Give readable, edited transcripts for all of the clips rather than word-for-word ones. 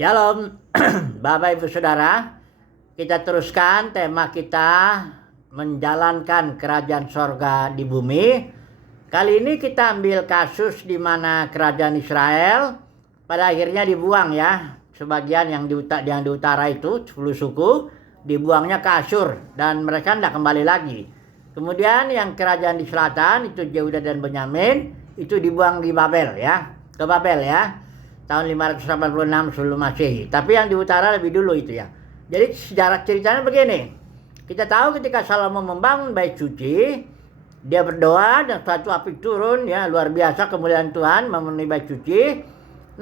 Shalom, Bapak Ibu Saudara. Kita teruskan tema kita menjalankan kerajaan sorga di bumi. Kali ini kita ambil kasus di mana kerajaan Israel pada akhirnya dibuang ya. Sebagian yang di utara itu 10 suku dibuangnya ke Asyur dan mereka tidak kembali lagi. Kemudian yang kerajaan di selatan itu Yehuda dan Benyamin itu dibuang di Babel ya, ke Babel ya. Tahun 586 sebelum Masehi. Tapi yang di utara lebih dulu itu ya. Jadi sejarah ceritanya begini. Kita tahu ketika Salomo membangun bait suci, dia berdoa dan suatu api turun ya, luar biasa kemuliaan Tuhan memenuhi bait suci.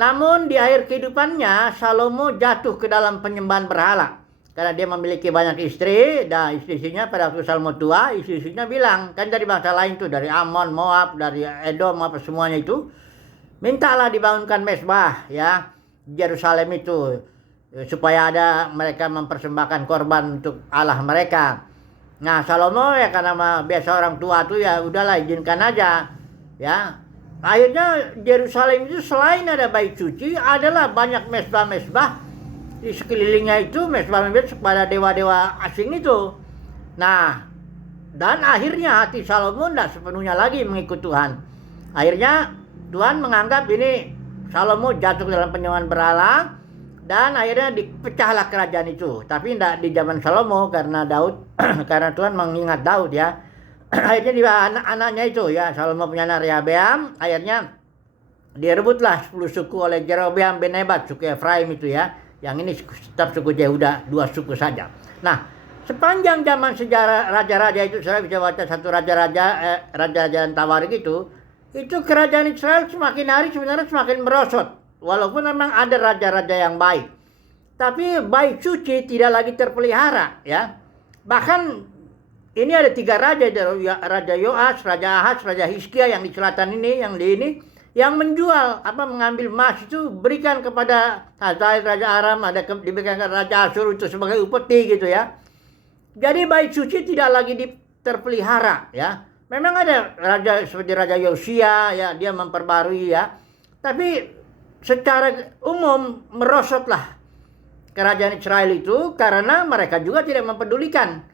Namun di akhir kehidupannya Salomo jatuh ke dalam penyembahan berhala. Karena dia memiliki banyak istri, dan istri-istrinya pada waktu Salomo tua, istri-istrinya bilang, kan dari bangsa lain tuh, dari Ammon, Moab, dari Edom, apa semuanya itu. Mintalah dibangunkan mezbah ya Yerusalem itu supaya ada mereka mempersembahkan korban untuk Allah mereka. Nah Salomo ya karena biasa orang tua tuh ya udahlah izinkan aja ya. Akhirnya Yerusalem itu selain ada bait suci adalah banyak mezbah-mezbah di sekelilingnya itu, mezbah-mezbah kepada dewa-dewa asing itu. Nah dan akhirnya hati Salomo tidak sepenuhnya lagi mengikut Tuhan. Akhirnya Tuhan menganggap ini Salomo jatuh dalam penyembahan berhala dan akhirnya dipecahlah kerajaan itu. Tapi tidak di zaman Salomo karena Daud, karena Tuhan mengingat Daud ya. Akhirnya di anak-anaknya itu ya, Salomo punya anak Rehabeam, akhirnya direbutlah 10 suku oleh Jerobeam bin Nebat, suku Efraim itu ya. Yang ini tetap suku Yehuda, 2 suku saja. Nah, sepanjang zaman sejarah raja-raja itu, saya bisa baca satu raja-raja dan Tawarik itu kerajaan Israel semakin hari sebenarnya semakin merosot. Walaupun memang ada raja-raja yang baik. Tapi bait suci tidak lagi terpelihara ya. Bahkan ini ada 3 raja, Raja Yoas, Raja Ahaz, Raja Hizkia yang di selatan ini, yang menjual mengambil emas itu berikan kepada Hazael Raja Aram, diberikan ke Raja Asyur itu sebagai upeti gitu ya. Jadi bait suci tidak lagi terpelihara ya. Memang ada raja seperti Raja Yosia ya, dia memperbarui ya. Tapi secara umum merosotlah kerajaan Israel itu karena mereka juga tidak mempedulikan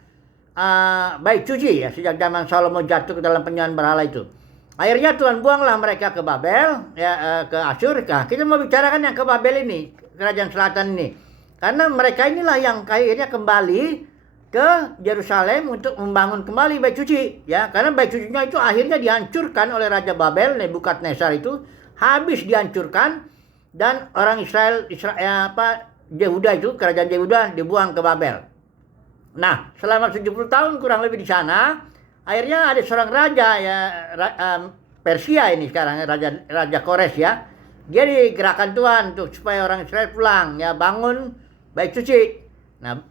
bait suci ya sejak zaman Salomo jatuh ke dalam penyembahan berhala itu. Akhirnya Tuhan buanglah mereka ke Babel ya, ke Asyur. Nah, kita mau bicarakan yang ke Babel ini, kerajaan selatan ini. Karena mereka inilah yang akhirnya kembali ke Yerusalem untuk membangun kembali bait suci ya, karena bait sucinya itu akhirnya dihancurkan oleh Raja Babel Nebukadnezar itu, habis dihancurkan dan orang Yehuda itu, kerajaan Yehuda dibuang ke Babel. Nah selama 70 tahun kurang lebih di sana, akhirnya ada seorang raja ya, Persia ini sekarang Raja Kores ya, dia digerakkan Tuhan untuk supaya orang Israel pulang ya, bangun bait suci. Nah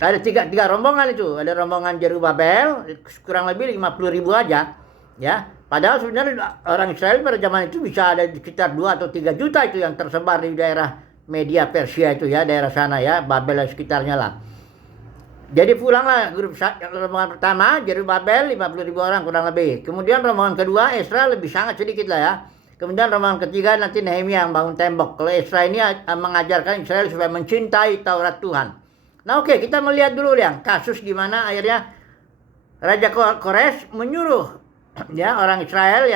ada tiga rombongan itu. Ada rombongan Jerubabel, kurang lebih 50.000 aja. Ya, padahal sebenarnya orang Israel pada zaman itu bisa ada sekitar 2 atau 3 juta itu yang tersebar di daerah Media Persia itu ya, daerah sana ya, Babel dan sekitarnya lah. Jadi pulanglah rombongan pertama, Jerubabel 50.000 orang kurang lebih. Kemudian rombongan kedua, Ezra lebih sangat sedikit lah ya. Kemudian rombongan ketiga nanti Nehemia yang bangun tembok. Kalau Ezra ini mengajarkan Israel supaya mencintai Taurat Tuhan. Nah oke, kita melihat dulu yang kasus di mana akhirnya Raja Kores menyuruh ya orang Israel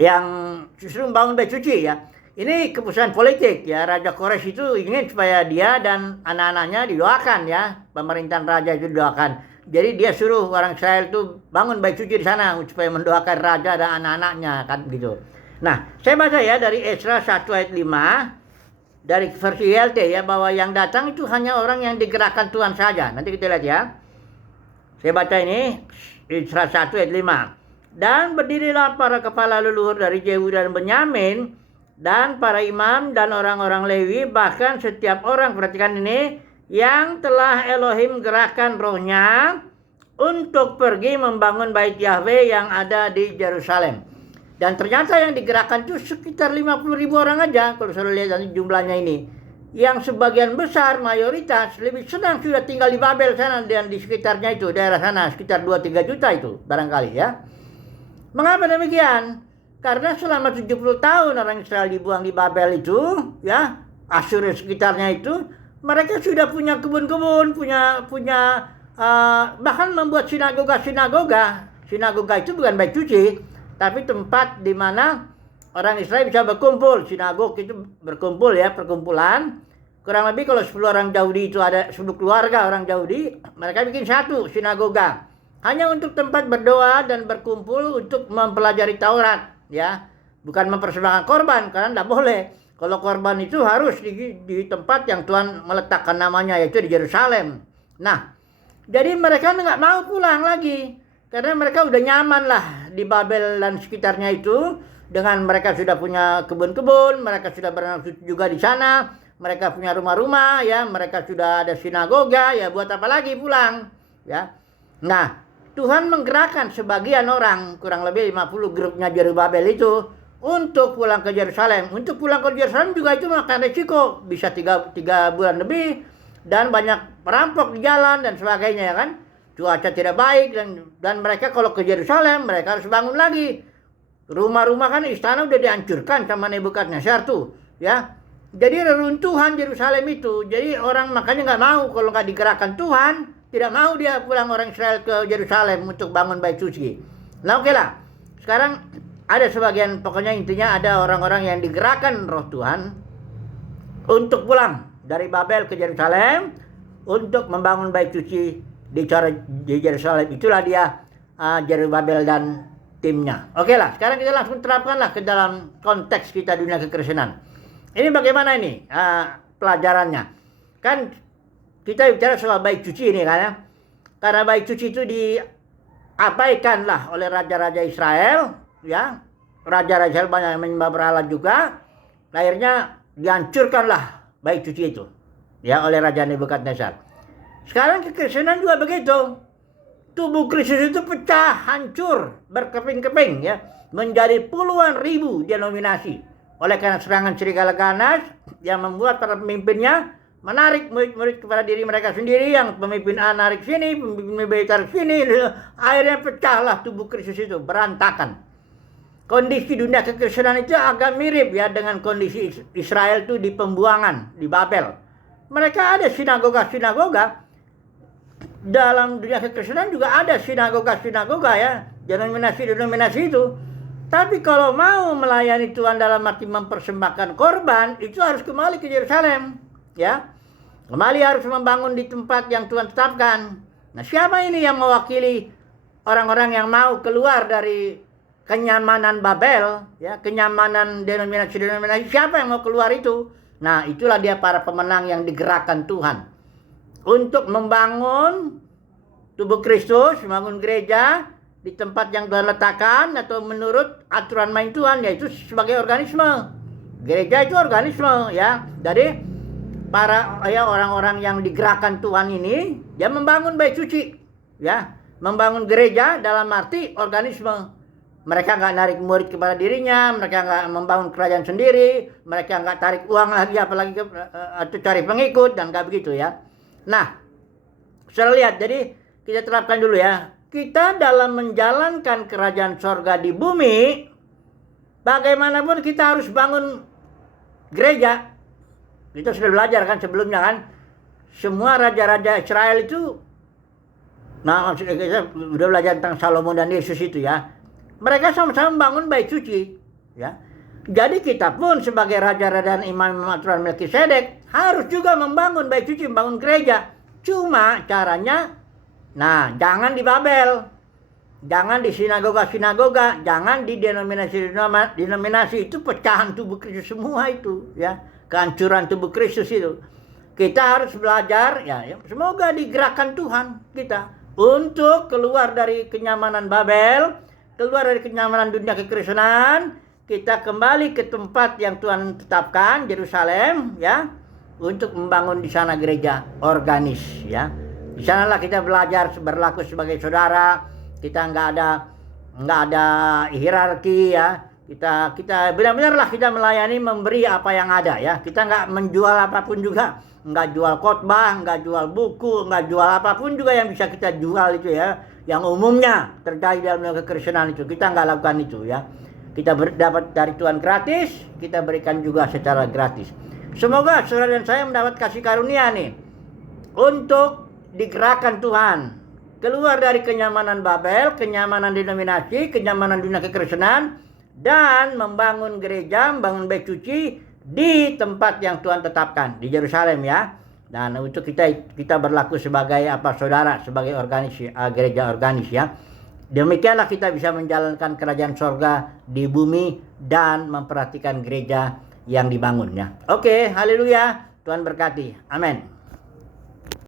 yang justru membangun bait suci ya. Ini keputusan politik ya. Raja Kores itu ingin supaya dia dan anak-anaknya didoakan ya, pemerintahan raja itu didoakan. Jadi dia suruh orang Israel itu bangun bait suci di sana supaya mendoakan raja dan anak-anaknya kan gitu. Nah, saya baca ya dari Ezra 1 ayat 5 dari versi ILT ya, bahwa yang datang itu hanya orang yang digerakkan Tuhan saja. Nanti kita lihat ya. Saya baca ini Ezra 1 ayat 5. Dan berdirilah para kepala leluhur dari Yehuda dan Benyamin dan para imam dan orang-orang Lewi, bahkan setiap orang, perhatikan ini, yang telah Elohim gerakkan rohnya untuk pergi membangun bait Yahweh yang ada di Yerusalem. Dan ternyata yang digerakkan itu sekitar 50.000 orang aja kalau saya lihat nanti jumlahnya ini. Yang sebagian besar, mayoritas, lebih senang sudah tinggal di Babel sana dan di sekitarnya itu, daerah sana, sekitar 2-3 juta itu barangkali ya. Mengapa demikian? Karena selama 70 tahun orang Israel dibuang di Babel itu, ya, Asyur dan sekitarnya itu, mereka sudah punya kebun-kebun, bahkan membuat sinagoga. Sinagoga itu bukan bait suci, tapi tempat di mana orang Israel bisa berkumpul. Sinagog itu berkumpul ya, perkumpulan. Kurang lebih kalau 10 orang Yahudi itu ada 10 keluarga orang Yahudi, mereka bikin satu sinagoga. Hanya untuk tempat berdoa dan berkumpul untuk mempelajari Taurat, ya. Bukan mempersembahkan korban, karena tidak boleh. Kalau korban itu harus di tempat yang Tuhan meletakkan namanya, yaitu di Yerusalem. Nah, jadi mereka nggak mau pulang lagi. Karena mereka udah nyaman lah di Babel dan sekitarnya itu. Dengan mereka sudah punya kebun-kebun, mereka sudah berenang juga di sana. Mereka punya rumah-rumah, ya. Mereka sudah ada sinagoga, ya. Buat apa lagi pulang, ya. Nah, Tuhan menggerakkan sebagian orang, kurang lebih 50 grupnya Jerubabel itu, untuk pulang ke Yerusalem. Untuk pulang ke Yerusalem juga itu makan resiko. Bisa 3 bulan lebih. Dan banyak perampok di jalan dan sebagainya, ya kan. Cuaca tidak baik. Dan mereka kalau ke Yerusalem, mereka harus bangun lagi. Rumah-rumah kan istana udah dihancurkan sama Nebukadnezar tuh, ya. Jadi reruntuhan Yerusalem itu. Jadi orang makanya nggak mau kalau nggak digerakkan Tuhan. Tidak mau dia pulang orang Israel ke Yerusalem untuk bangun bait suci. Nah, oke lah. Sekarang ada sebagian, pokoknya intinya ada orang-orang yang digerakkan roh Tuhan untuk pulang dari Babel ke Yerusalem untuk membangun bait suci di Yerusalem. Itulah dia Jerubabel dan timnya. Oke lah, sekarang kita langsung terapkanlah ke dalam konteks kita dunia kekristenan. Ini bagaimana ini pelajarannya? Kan kita bicara soal bait suci ini kan ya. Karena bait suci itu diabaikan lah oleh raja-raja Israel, ya. Raja-raja Israel banyak yang menyembah berhala juga. Akhirnya dihancurkanlah bait suci itu, ya, oleh Raja Nebukadnezar. Sekarang kekristenan juga begitu. Tubuh Kristus itu pecah, hancur, berkeping-keping, ya, menjadi puluhan ribu denominasi. Oleh karena serangan serigala ganas yang membuat para pemimpinnya menarik murid-murid kepada diri mereka sendiri, yang pemimpin A narik sini, pemimpin B tarik sini, akhirnya pecahlah tubuh Kristus itu, berantakan. Kondisi dunia kekristenan itu agak mirip ya dengan kondisi Israel itu di pembuangan, di Babel. Mereka ada sinagoga-sinagoga, dalam dunia kekristenan juga ada sinagoga-sinagoga ya, denominasi-denominasi itu. Tapi kalau mau melayani Tuhan dalam arti mempersembahkan korban, itu harus kembali ke Yerusalem, ya. Kembali harus membangun di tempat yang Tuhan tetapkan. Nah, siapa ini yang mewakili orang-orang yang mau keluar dari kenyamanan Babel, ya, kenyamanan denominasi-denominasi? Siapa yang mau keluar itu? Nah, itulah dia para pemenang yang digerakkan Tuhan untuk membangun tubuh Kristus, membangun gereja di tempat yang Tuhan letakkan, atau menurut aturan main Tuhan, yaitu sebagai organisme. Gereja itu organisme, ya. Jadi para orang-orang yang digerakkan Tuhan ini, dia membangun bait suci, ya, membangun gereja dalam arti organisme. Mereka nggak narik murid kepada dirinya, mereka nggak membangun kerajaan sendiri, mereka nggak tarik uang lagi, apalagi atau cari pengikut, dan nggak begitu, ya. Nah, saudara lihat, jadi kita terapkan dulu ya. Kita dalam menjalankan kerajaan sorga di bumi, bagaimanapun kita harus bangun gereja. Kita sudah belajar kan sebelumnya kan. Semua raja-raja Israel itu, nah kita sudah belajar tentang Salomo dan Yesus itu ya. Mereka sama-sama membangun bait suci, ya. Jadi kita pun sebagai raja-raja dan imam aturan Melkisedek harus juga membangun bait suci, membangun gereja. Cuma caranya, nah, jangan di Babel, jangan di sinagoga-sinagoga, jangan di denominasi itu, pecahan tubuh Kristus semua itu, ya, kehancuran tubuh Kristus itu. Kita harus belajar, ya, semoga digerakkan Tuhan kita untuk keluar dari kenyamanan Babel, keluar dari kenyamanan dunia kekristenan, kita kembali ke tempat yang Tuhan tetapkan, Yerusalem, ya, untuk membangun di sana gereja organis, ya. Di sanalah kita belajar berlaku sebagai saudara. Kita nggak ada hierarki, ya. Kita benar-benarlah kita melayani, memberi apa yang ada, ya. Kita nggak menjual apapun juga, nggak jual khotbah, nggak jual buku, nggak jual apapun juga yang bisa kita jual itu, ya. Yang umumnya terjadi dalam kekristenan itu, kita nggak lakukan itu, ya. Kita dapat dari Tuhan gratis, kita berikan juga secara gratis. Semoga saudara dan saya mendapat kasih karunia nih untuk digerakkan Tuhan keluar dari kenyamanan Babel, kenyamanan denominasi, kenyamanan dunia kekristenan, dan membangun gereja, membangun bait suci di tempat yang Tuhan tetapkan di Yerusalem ya. Dan untuk kita berlaku sebagai saudara, sebagai gereja organis ya. Demikianlah kita bisa menjalankan kerajaan sorga di bumi dan memperhatikan gereja yang dibangunnya. Oke, haleluya. Tuhan berkati. Amin.